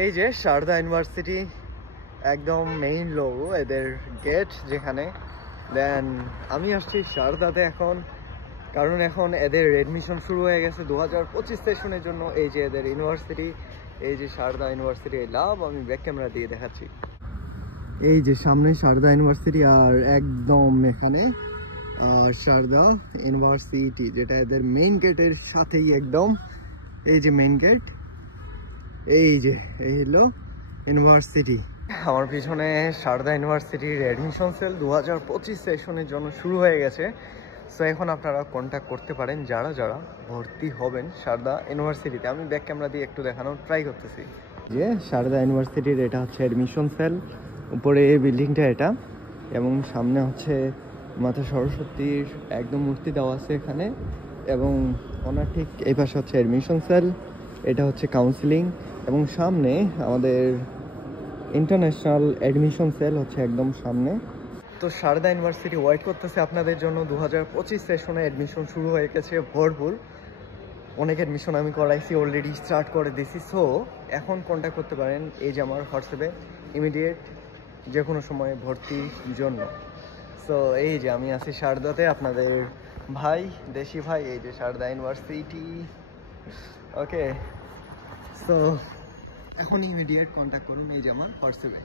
এই যে শারদা ইউনিভার্সিটি একদম মেইন লোগো এদের গেট যেখানে। দেন আমি আসছি শারদাতে এখন, কারণ এখন এদের এডমিশন শুরু হয়ে গেছে 2025 সেশনের জন্য। এই যে এদের ইউনিভার্সিটি, এই যে শারদা ইউনিভার্সিটি লাভ, আমি ব্যাক ক্যামেরা দিয়ে দেখাচ্ছি। এই যে সামনে শারদা ইউনিভার্সিটি আর একদম এখানে শারদা ইউনিভার্সিটি, যেটা এদের মেইন গেটের সাথেই একদম। এই যে মেইন গেট, এই যে এই হলো ইউনিভার্সিটি। আমার পিছনে শারদা ইউনিভার্সিটির অ্যাডমিশন সেল 2025 সেশনের জন্য শুরু হয়ে গেছে। সো এখন আপনারা কন্ট্যাক্ট করতে পারেন যারা যারা ভর্তি হবেন শারদা ইউনিভার্সিটিতে। আমি ব্যাক ক্যামেরা দিয়ে একটু দেখানোর ট্রাই করতেছি। যে শারদা ইউনিভার্সিটির এটা হচ্ছে অ্যাডমিশন সেল, উপরে এই বিল্ডিংটা এটা, এবং সামনে হচ্ছে মাতা সরস্বতীর একদম মূর্তি দেওয়া আছে এখানে, এবং ওনার ঠিক এই পাশে হচ্ছে অ্যাডমিশন সেল, এটা হচ্ছে কাউন্সিলিং, এবং সামনে আমাদের ইন্টারন্যাশনাল অ্যাডমিশন সেল হচ্ছে একদম সামনে। তো শারদা ইউনিভার্সিটি ওয়েট করতেছে আপনাদের জন্য। 2025 সেশনে অ্যাডমিশন শুরু হয়ে গেছে ভরপুর, অনেক অ্যাডমিশন আমি করাইছি, অলরেডি স্টার্ট করে দিয়েছি। সো এখন কন্ট্যাক্ট করতে পারেন এই যে আমার হোয়াটসঅ্যাপে, ইমিডিয়েট যে কোনো সময় ভর্তির জন্য। সো এই যে আমি আছি শারদাতে, আপনাদের ভাই, দেশি ভাই, এই যে শারদা ইউনিভার্সিটি। ওকে, সো এখন ইমিডিয়েট কন্ট্যাক্ট করুন এই যে আমার হোয়াটসঅ্যাপে।